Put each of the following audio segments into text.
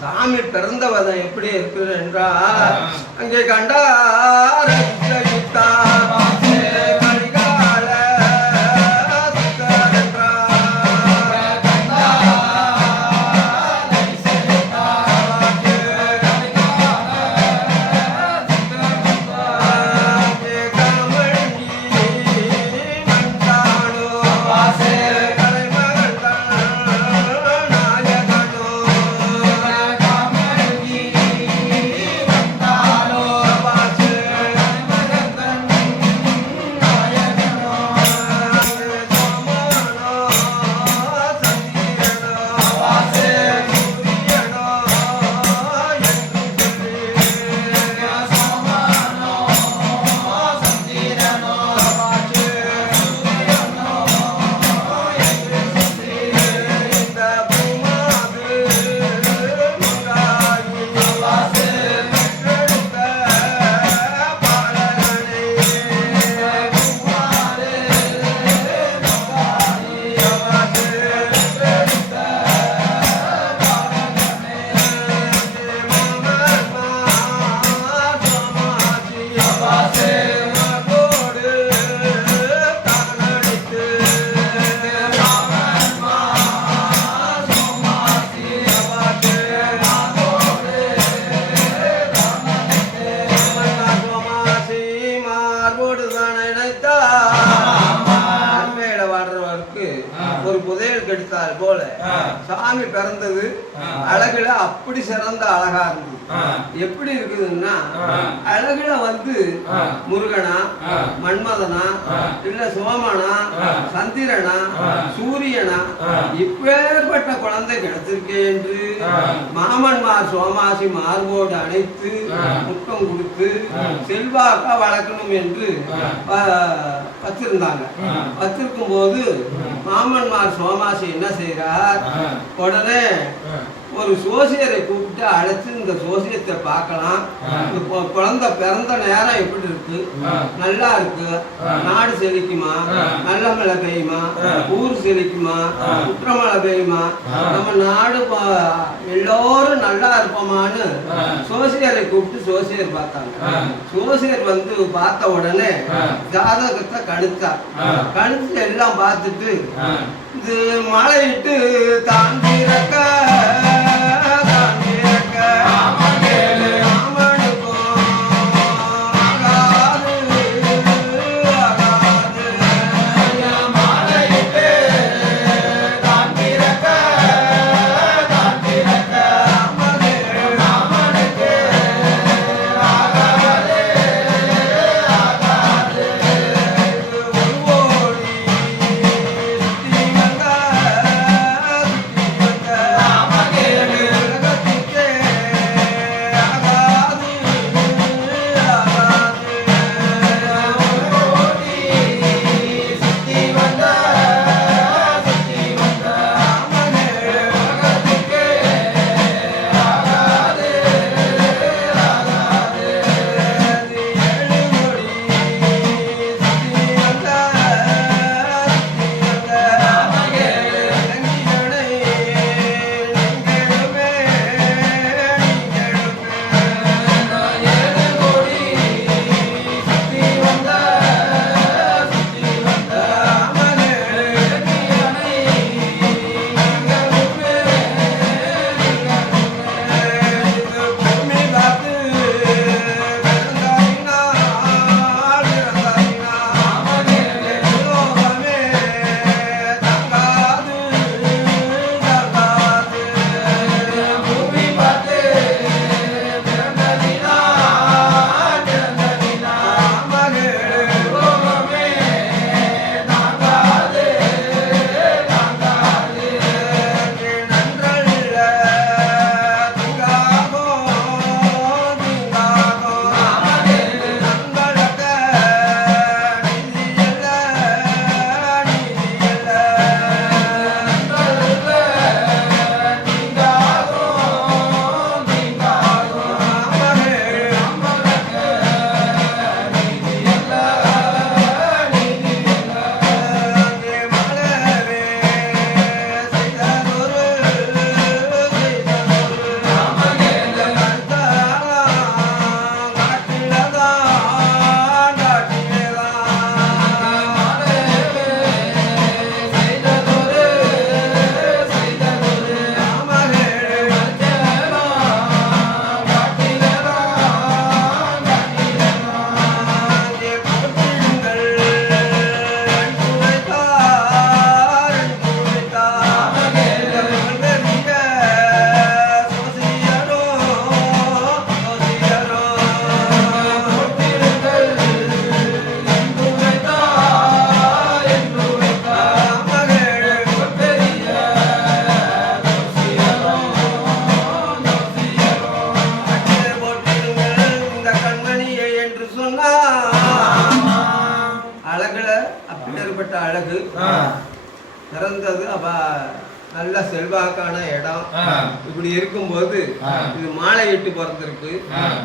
சாமி பிறந்தவதம் எப்படி இருக்குது என்றால் அங்கே கண்டார் ஒரு புதையல் கெடுத்தால் போல சாமி பிறந்தது அழகுல அப்படி சிறந்த அழகா இருந்தது. எப்படி இருக்குதுன்னா அழகுல வந்து முருகனா, மன்மதனா, இல்ல சோமனா, சந்திரனா, சூரியனா இப்பேற்பட்ட குழந்தை கிடைச்சிருக்கே என்று மாமன்மார் சோமாசி மார்போடு அணைத்து முத்தம் கொடுத்து செல்வாக்கா வளர்க்கணும் என்று வச்சிருந்தாங்க. வச்சிருக்கும் போது மாமன்மார் சோமாசி என்ன செய்யறார், உடனே ஒரு சோசியரை கூப்பிட்டு அழைச்சு இந்த சோசியத்தை பார்க்கலாம், குழந்தை பிறந்த நேரம் எப்படி இருக்கு, நல்லா இருக்கு, நாடு செழிக்குமா, நல்ல மழை பெய்யுமா, ஊர் செழிக்குமா, குற்றமழை பெய்யுமா, நம்ம நாடு எல்லோரும் நல்லா இருப்போமான்னு சோசியரை கூப்பிட்டு சோசியர் பார்த்தாங்க. சோசியர் வந்து பார்த்த உடனே ஜாதகத்தை கணித்தார். கணிச்சு எல்லாம் பார்த்துட்டு இது மழையிட்டு தாண்டிரக்க Yeah. அப்பேற்பட்ட அழகு பிறந்தது. அப்ப நல்ல செல்வாக்கான இடம். இப்படி இருக்கும்போது இது மாலையிட்டு பிறந்திருக்கு,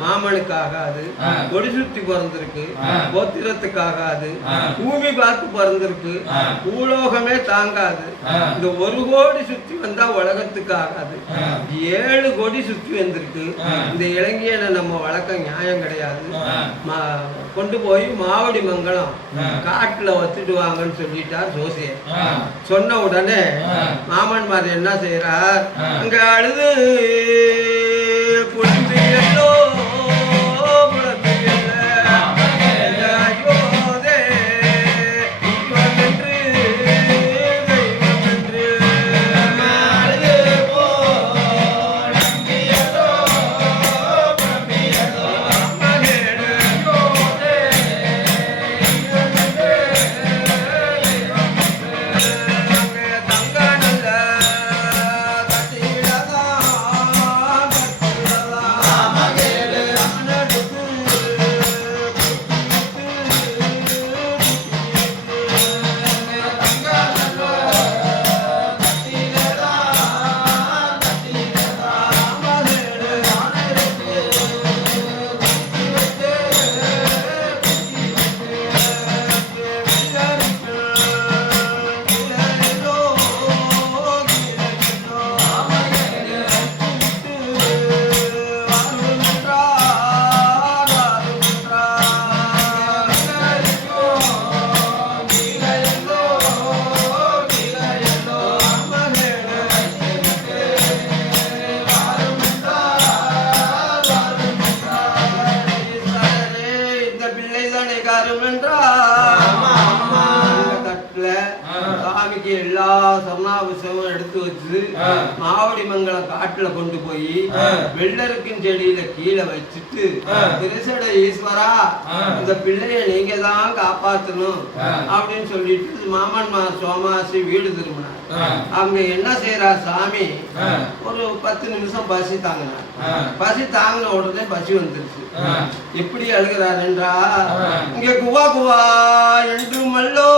மாமனுக்காக அது கொடி சுத்தி பிறந்திருக்கு, கோத்திரத்துக்காகாது, பூமி பார்த்து பிறந்திருக்கு, பூலோகமே தாங்காது. இந்த 1 கோடி சுத்தி வந்தா உலகத்துக்கு ஆகாது. 7 கோடி சுத்தி வந்திருக்கு. இந்த இளைஞனை நம்ம வழக்கம் நியாயம் கிடையாது. கொண்டு போய் மாவடி மங்கலம் காட்டுல வச்சுட்டு வாங்கன்னு சொல்லிட்டார் ஜோசியர். சொன்ன உடனே மாமன்மார் என்ன செய்யறார், அங்க அழுது புலியல்லோ சாமிக்கு எல்லா சரணாபிஷேகமும் எடுத்து வச்சு மாவடி மங்கலம் காட்டுல கொண்டு போய் வெள்ளருக்கும் செடியில கீழே வச்சுட்டு, திருசட ஈஸ்வரா இந்த பிள்ளைய நீங்க தான் காப்பாற்றணும் அப்படின்னு சொல்லிட்டு மாமன்மார் சோமாசி வீடு திரும்பினார். அவங்க என்ன செய்யறா, சாமி ஒரு 10 நிமிஷம் பசி தாங்கினார். பசி தாங்கின உடனே பசி வந்துருச்சு. எப்படி அழுகிறார் என்றா, இங்க குவா குவா என்று மல்லோ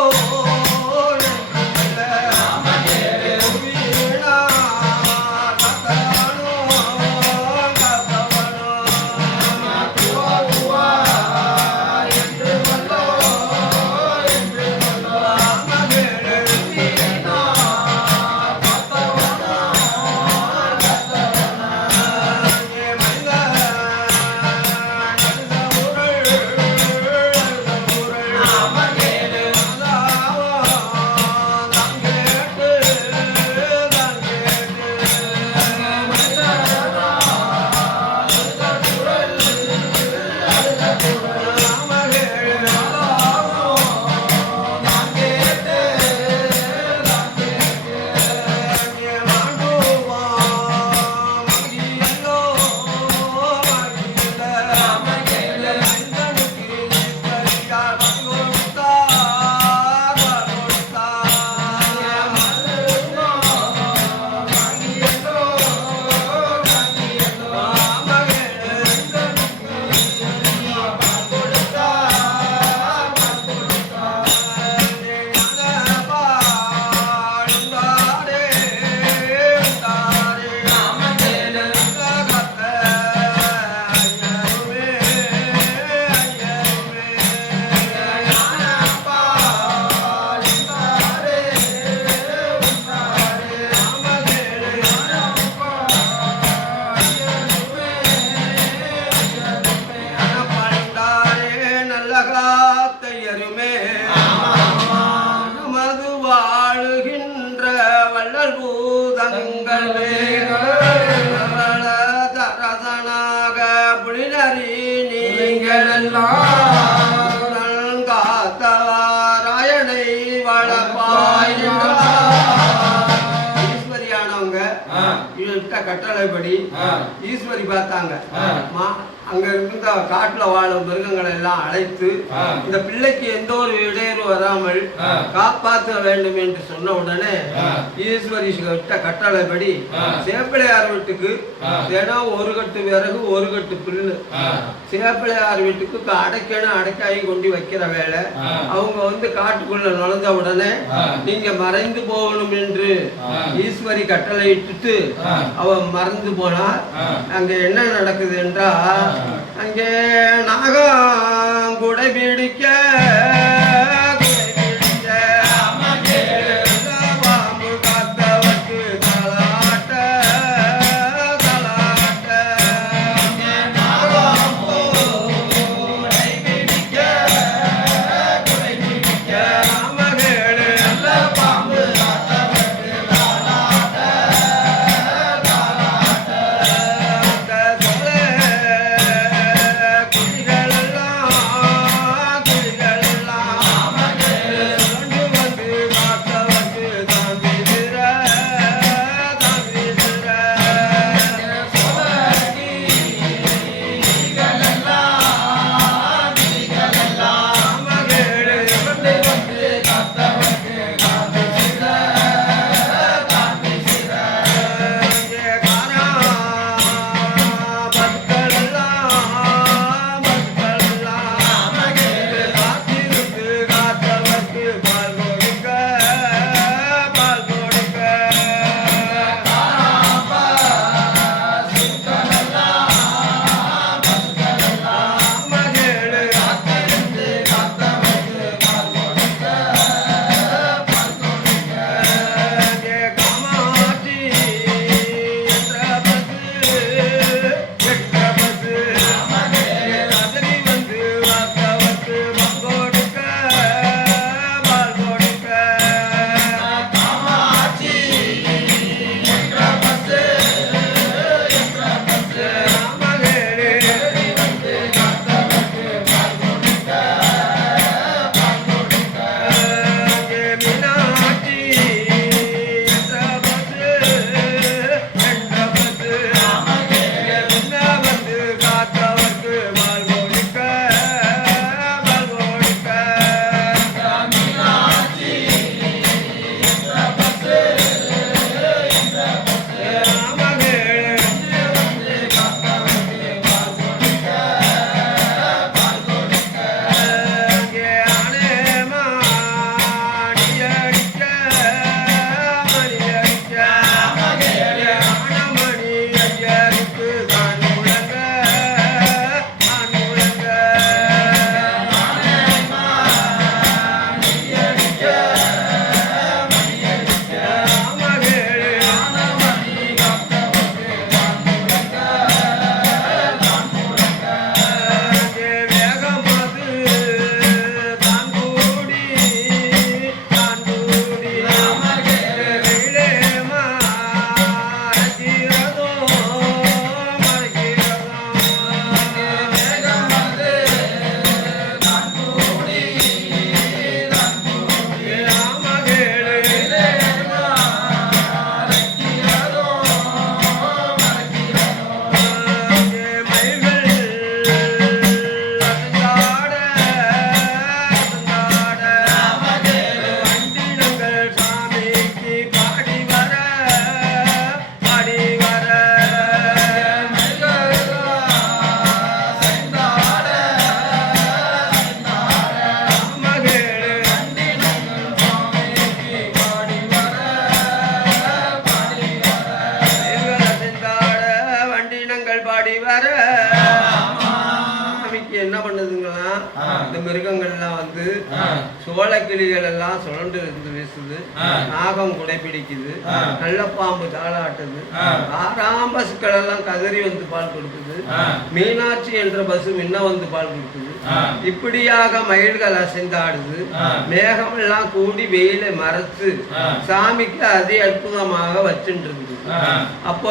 கட்டளைப்படி ஈஸ்வரி பார்த்தாங்க. அங்க இருந்த காட்டுல வாழும் மிருகங்களை எல்லாம் அழைத்து இந்த பிள்ளைக்கு எந்த ஒரு இடையூறு வராமல் காப்பாற்ற வேண்டும் என்று சொன்ன உடனே ஈஸ்வரி விட்ட கட்டளைப்படி சேப்பிளையார் வீட்டுக்கு தினம் ஒரு கட்டு விறகு ஒரு கட்டு புல்லு சேப்பிளையார் வீட்டுக்கு அடைக்கணும் அடைக்காயி கொண்டு வைக்கிற வேலை அவங்க வந்து காட்டுக்குள்ள நுழைஞ்ச உடனே நீங்க மறைந்து போகணும் என்று ஈஸ்வரி கட்டளை இட்டுட்டு அவ மறந்து போனா அங்க என்ன நடக்குது என்றால் அங்கே நாகம் குடை பிடிக்க என்ன பண்ணுதுங்கன்னா இந்த மிருகங்கள்லாம் வந்து சோளக்கிளிகள் எல்லாம் சுழண்டு இருந்து வீசுது, நாகம் குடைப்பிடிக்குது, நல்ல பாம்பு தாளாட்டுது, ஆறாம் பசுக்கள் எல்லாம் கதறி வந்து பால் கொடுக்குது, மீனாட்சி என்ற பசு முன்ன வந்து பால் கொடுக்குது. இப்படியாக மயில்கள் அசைந்தாடுது, மேகம் எல்லாம் கூடி வெயிலை மறைச்சு சாமிக்கு அதி அற்புதமாக வச்சுட்டு இருக்குது. அப்போ